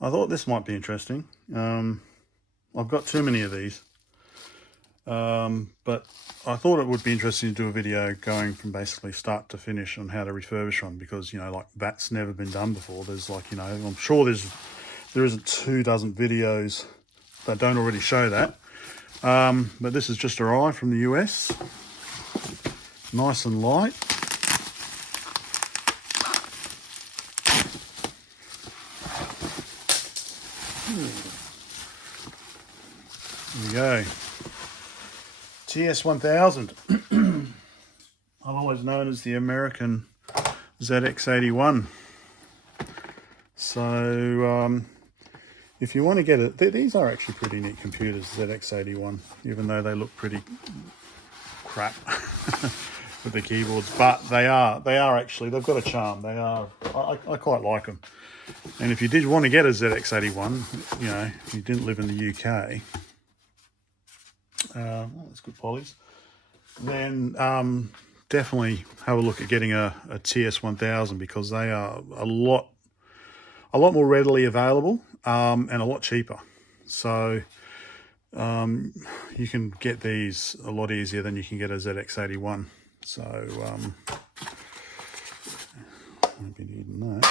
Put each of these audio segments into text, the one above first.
I thought this might be interesting. I've got too many of these, but I thought it would be interesting to do a video going from basically start to finish on how to refurbish one, because, you know, like, that's never been done before. There's, like, you know, I'm sure there isn't 24 videos that don't already show that. But this has just arrived from the US, nice and light. There we go. TS100, otherwise known as the American ZX81. So if you want to get it, these are actually pretty neat computers, ZX81, even though they look pretty crap with the keyboards. But they are actually, they've got a charm. They are, I quite like them. And if you did want to get a ZX81, you know, if you didn't live in the UK, well, that's good polys, then definitely have a look at getting a TS1000, because they are a lot more readily available and a lot cheaper. So you can get these a lot easier than you can get a ZX81. So won't be needing that.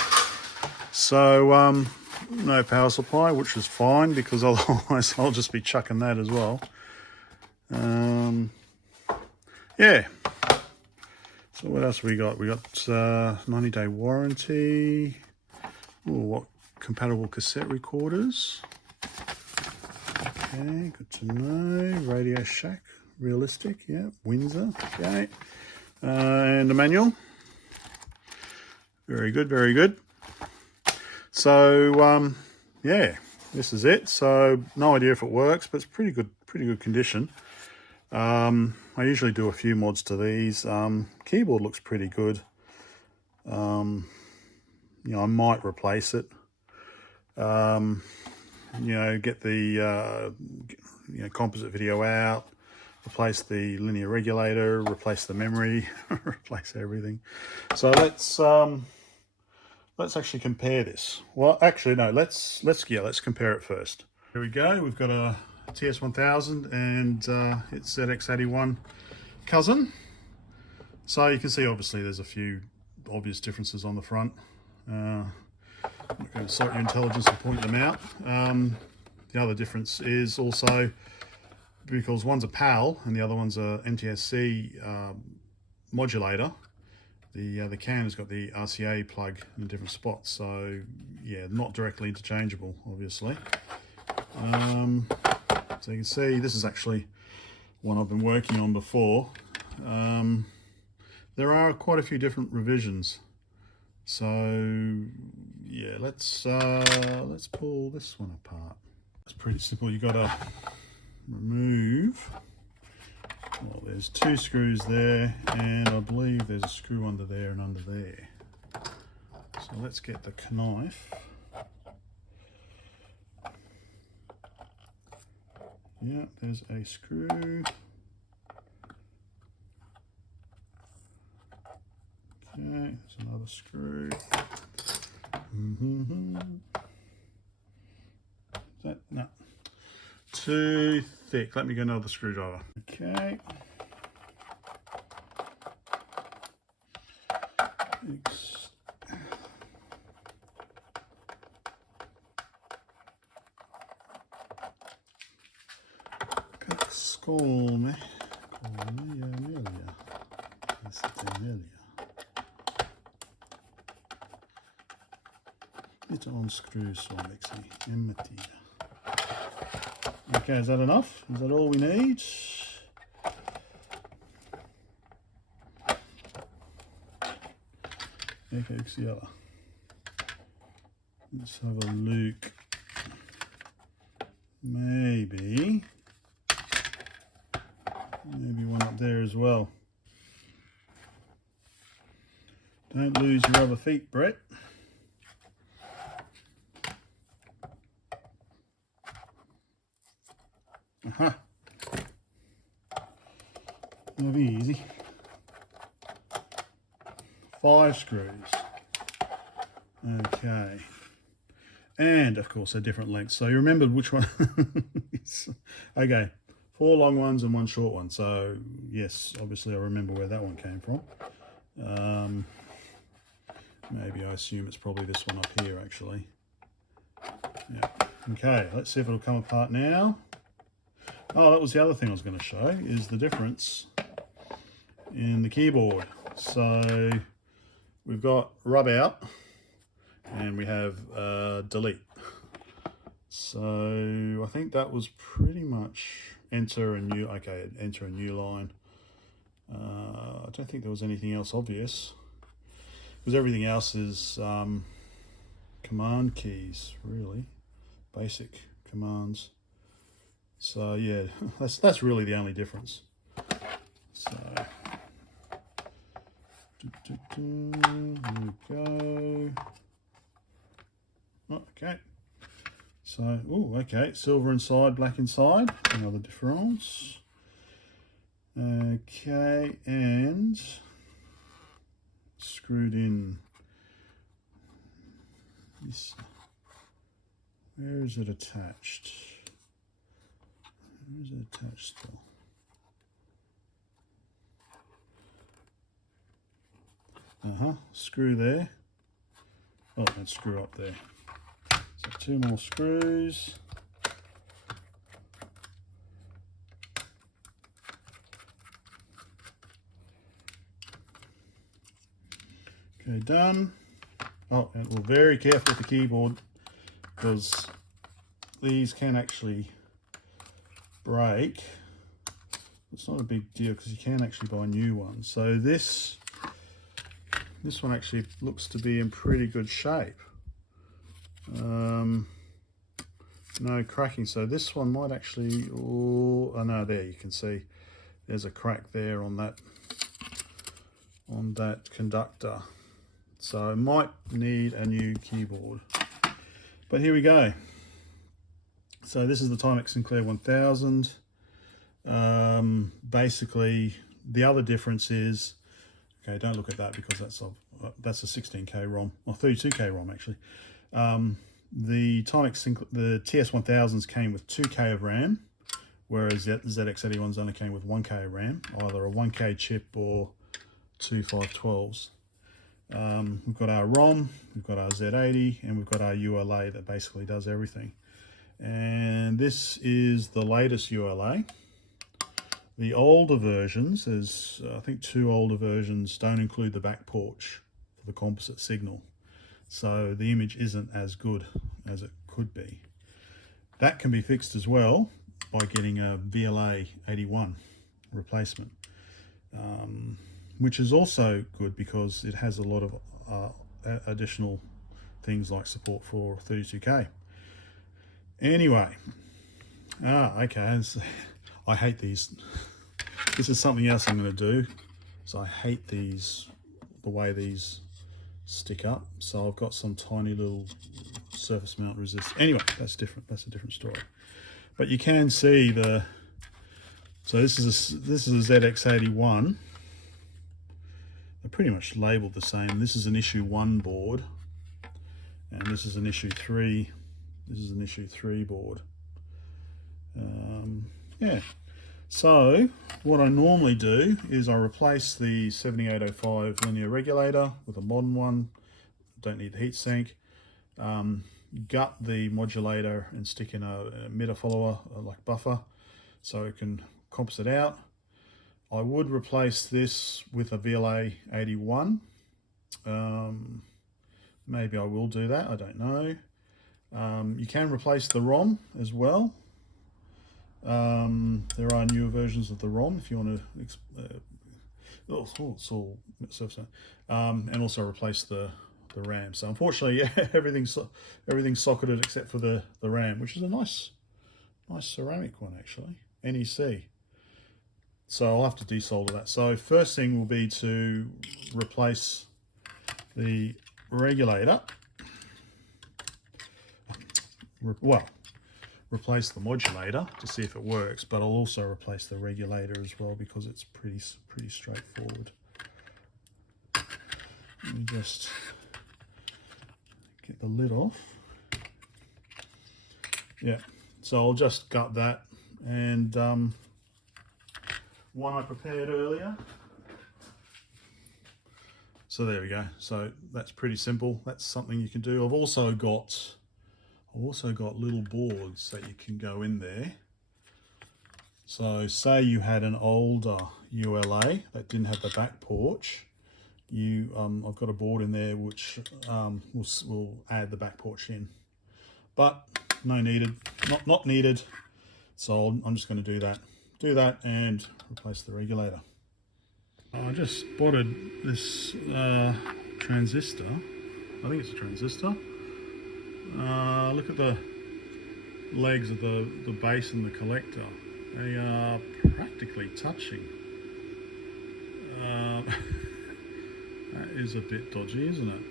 So no power supply, which is fine, because otherwise I'll just be chucking that as well. Yeah. So what else we got? We got 90-day warranty. Ooh, what compatible cassette recorders? Okay, good to know. Radio Shack, realistic, yeah. Windsor, okay. And a manual. Very good, very good. So yeah, this is it. So no idea if it works, but it's pretty good condition. I usually do a few mods to these. Keyboard looks pretty good. You know, I might replace it. You know, get the you know, composite video out, replace the linear regulator, replace the memory, replace everything. So let's actually compare this. Well, actually no, let's compare it first. Here we go. We've got a TS1000 and its ZX81 cousin. So you can see, obviously, there's a few obvious differences on the front. I'm not going to cite your intelligence and point them out. The other difference is also, because one's a PAL and the other one's a NTSC modulator, the can has got the RCA plug in a different spot. So yeah, not directly interchangeable, obviously. So you can see this is actually one I've been working on before. There are quite a few different revisions. So yeah, let's pull this one apart. It's pretty simple. You got to remove, well, there's 2 screws there, and I believe there's a screw under there and under there. So let's get the knife. Yeah, there's a screw. Okay, there's another screw. Is that? No. Too thick. Let me get another screwdriver. Okay. Come meglio. Questa meglio. It unscrews so makes me. Okay, is that enough? Is that all we need? Okay, ciela. Let's have a look. Maybe one up there as well. Don't lose your other feet, Brett. Aha. That'll be easy. 5 screws. Okay. And of course they're different lengths, so you remembered which one. Okay, 4 long ones and 1 short one, so yes, obviously I remember where that one came from. Maybe I assume it's probably this one up here actually. Yeah. Okay, let's see if it'll come apart now. Oh, that was the other thing I was going to show, is the difference in the keyboard. So we've got rub out and we have delete. So I think that was pretty much enter a new, okay, enter a new line. I don't think there was anything else obvious, because everything else is command keys, really, basic commands. So yeah, that's really the only difference. So here we go. Oh, okay. So, oh, okay, silver inside, black inside, another difference. Okay, and screwed in this. Where is it attached? Where is it attached still? Screw there. Oh, and screw up there. So 2 more screws. Okay, done. Oh, and we're very careful with the keyboard, because these can actually break. It's not a big deal because you can actually buy new ones. So this one actually looks to be in pretty good shape. No cracking. So this one might actually, oh no, there you can see there's a crack there on that conductor. So it might need a new keyboard. But here we go. So this is the Timex Sinclair 1000. Basically, the other difference is, okay, don't look at that because that's a 16K ROM, or 32K ROM actually. The the TS1000s came with 2K of RAM, whereas the ZX81s only came with 1K of RAM, either a 1K chip or 2 512s. We've got our ROM, we've got our Z80, and we've got our ULA that basically does everything. And this is the latest ULA. The older versions, there's I think 2 older versions, don't include the back porch for the composite signal. So the image isn't as good as it could be. That can be fixed as well by getting a VLA 81 replacement, which is also good because it has a lot of additional things like support for 32K. Anyway, okay, I hate these. This is something else I'm going to do. So I hate these, the way these stick up. So I've got some tiny little surface mount resist. Anyway, that's different. That's a different story. But you can see the. So this is a ZX81. They're pretty much labeled the same. This is an issue 1 board, and this is an issue 3. This is an issue 3 board. Yeah. So what I normally do is I replace the 7805 linear regulator with a modern one. Don't need the heat sink. Gut the modulator and stick in a emitter follower, like buffer, so it can composite out. I would replace this with a VLA 81. Maybe I will do that, I don't know. You can replace the ROM as well. There are newer versions of the ROM if you want to it's all surface, and also replace the RAM. So unfortunately, yeah, everything's socketed except for the RAM, which is a nice ceramic one actually, NEC. So I'll have to desolder that. So first thing will be to replace the regulator. Replace the modulator to see if it works, but I'll also replace the regulator as well because it's pretty straightforward. Let me just get the lid off. Yeah, so I'll just gut that, and one I prepared earlier. So there we go. So that's pretty simple. That's something you can do. I've also got little boards that you can go in there. So say you had an older ULA that didn't have the back porch. I've got a board in there which will add the back porch in, but not needed. So I'm just going to do that and replace the regulator. I just spotted this transistor. I think it's a transistor. Look at the legs of the base and the collector. They are practically touching. That is a bit dodgy, isn't it?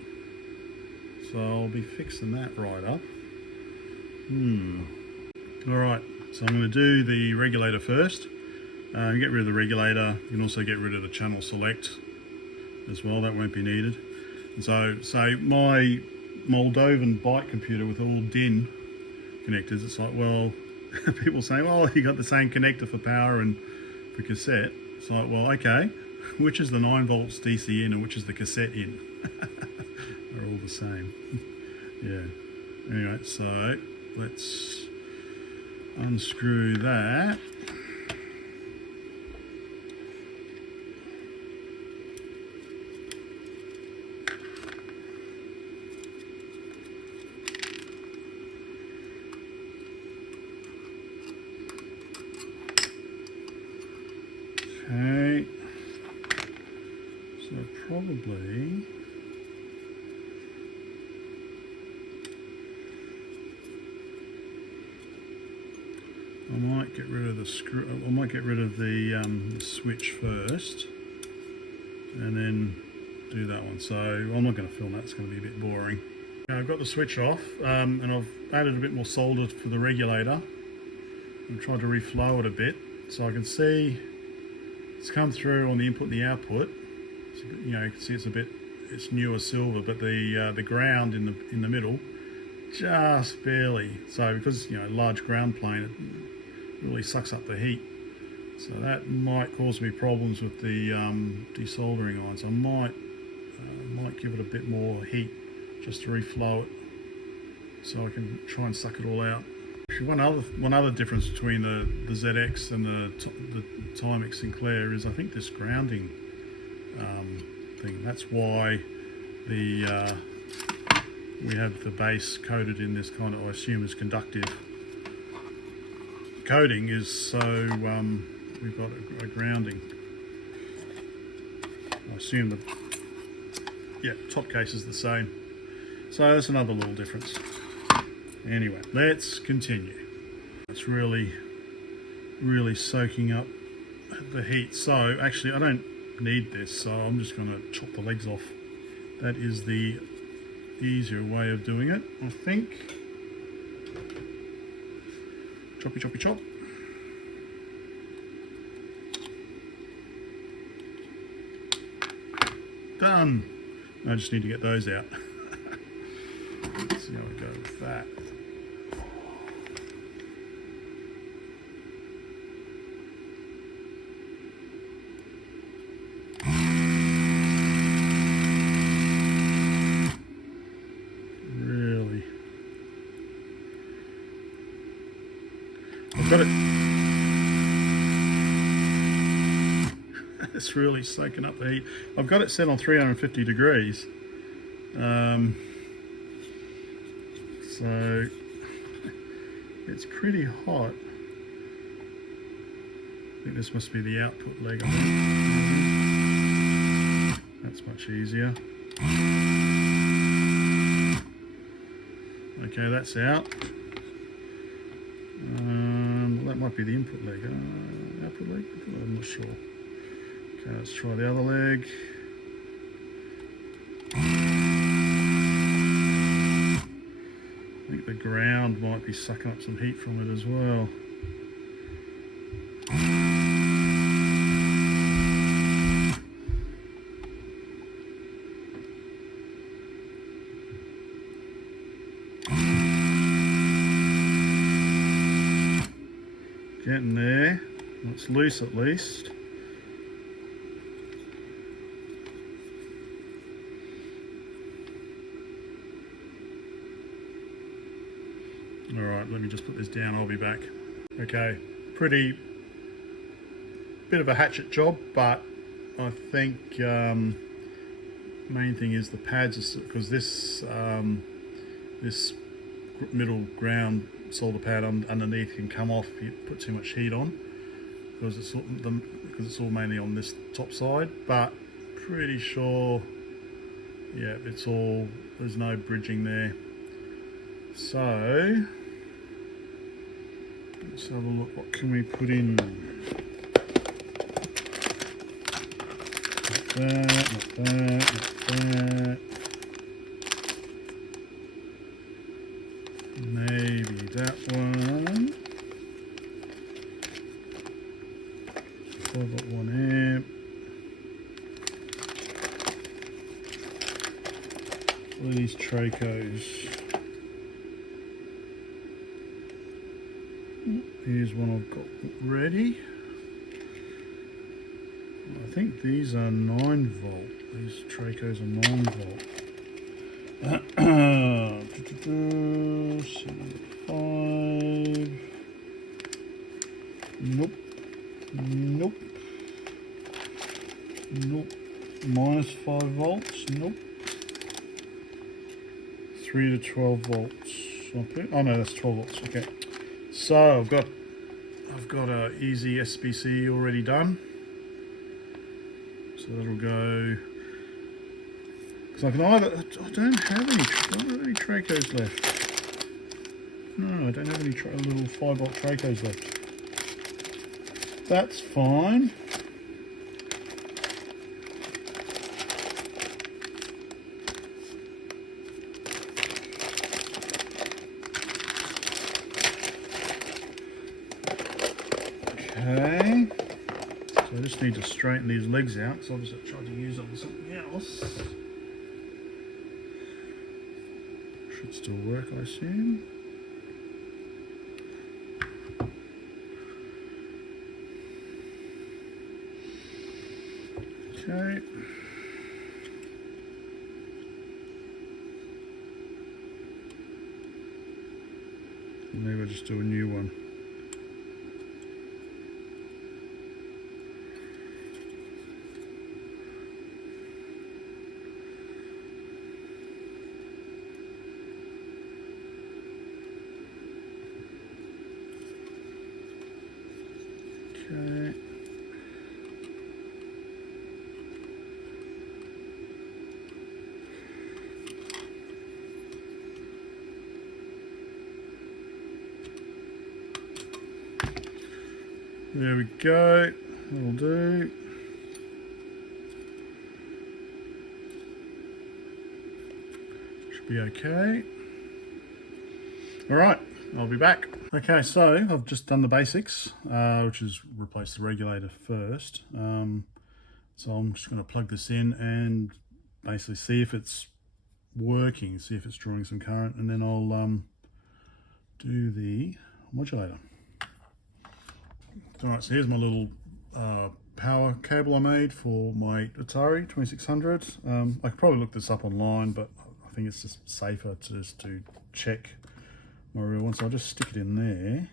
So I'll be fixing that right up. Alright, so I'm going to do the regulator first. Get rid of the regulator. You can also get rid of the channel select as well, that won't be needed. And so my Moldovan bike computer with all DIN connectors, it's like, well, people say, well, you got the same connector for power and for cassette. It's like, well, okay, which is the 9 volts DC in and which is the cassette in? They're all the same. Yeah. Anyway, so let's unscrew that. Okay, so probably I might get rid of the screw. I might get rid of the switch first, and then do that one. So I'm not going to film that; it's going to be a bit boring. Now I've got the switch off, and I've added a bit more solder for the regulator. I'm trying to reflow it a bit, so I can see it's come through on the input and the output. So, you know, you can see it's newer silver, but the ground in the middle, just barely. So because, you know, large ground plane, it really sucks up the heat. So that might cause me problems with the desoldering iron. So I might give it a bit more heat just to reflow it, so I can try and suck it all out. Actually, one other difference between the ZX and the Timex Sinclair is, I think, this grounding thing. That's why we have the base coated in this kind of, I assume, is conductive coating, is so we've got a grounding. I assume the top case is the same. So that's another little difference. Anyway, let's continue. It's really soaking up the heat. So actually I don't need this, so I'm just going to chop the legs off. That is the easier way of doing it, I think. Choppy choppy chop. Done. I just need to get those out. Let's see how we go with that. Really. I've got it. It's really soaking up the heat. I've got it set on 350 degrees. So it's pretty hot. I think this must be the output leg. That's much easier. Okay, that's out. That might be the input leg. Output leg? I'm not sure. Okay, let's try the other leg. I think the ground might be sucking up some heat from it as well. Getting there. It's loose at least. All right, let me just put this down, I'll be back. Okay, pretty, bit of a hatchet job, but I think main thing is the pads, because this this middle ground solder pad underneath can come off if you put too much heat on, because it's all mainly on this top side. But pretty sure, yeah, it's all, there's no bridging there. So let's have a look. What can we put in? Not that, not that. Maybe that one. 5.1 amp. What are these Tracos? Here's one I've got ready. I think these are 9 volt. These Tracos are 9 volt. 75. Nope. Nope. Nope. Minus 5 volts. Nope. 3 to 12 volts. Oh no, that's 12 volts. Okay. So I've got a easy SBC already done. So that'll go. Because I can either, I don't have any Tracos left. No, I don't have any little 5 volt Tracos left. That's fine. Okay. So I just need to straighten these legs out, because obviously I tried to use them for something else. Should still work, I assume. Okay. Maybe I'll just do a new one. Okay. There we go. That'll do. Should be okay. All right, I'll be back. Okay, so I've just done the basics, which is replace the regulator first. So I'm just going to plug this in and basically see if it's working, see if it's drawing some current, and then I'll do the modulator. All right, so here's my little power cable I made for my Atari 2600. I could probably look this up online, but I think it's just safer to check my real one. So I'll just stick it in there.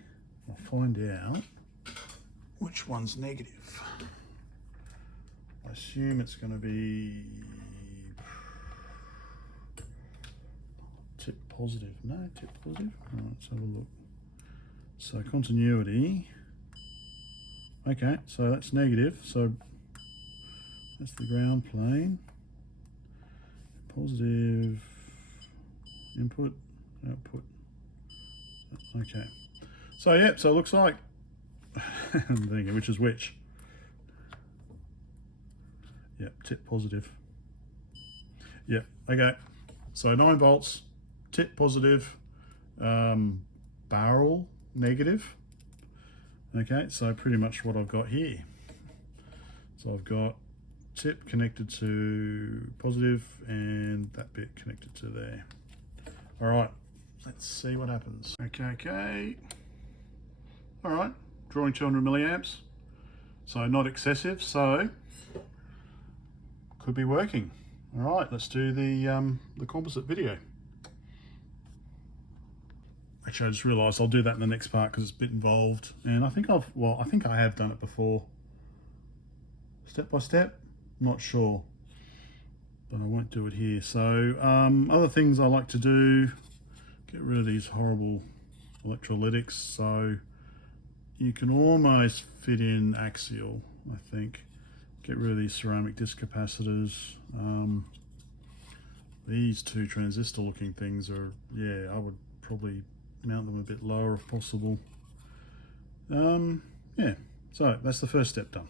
I'll find out which one's negative. I assume it's going to be tip positive. No, tip positive. All right, let's have a look. So continuity. Okay, so that's negative. So that's the ground plane. Positive input, output. Okay. So yeah, so it looks like I'm thinking which is which. Yep, tip positive. Yep, okay. So 9 volts, tip positive, barrel negative. Okay, so pretty much what I've got here. So I've got tip connected to positive and that bit connected to there. All right, let's see what happens. Okay. All right, drawing 200 milliamps, so not excessive, so could be working. All right, let's do the composite video. Actually, I just realised I'll do that in the next part because it's a bit involved, and I think I have done it before, step by step. Not sure, but I won't do it here. So other things I like to do, get rid of these horrible electrolytics, so you can almost fit in axial, I think. Get rid of these ceramic disc capacitors. These two transistor looking things are, yeah, I would probably mount them a bit lower if possible. Yeah, so that's the first step done.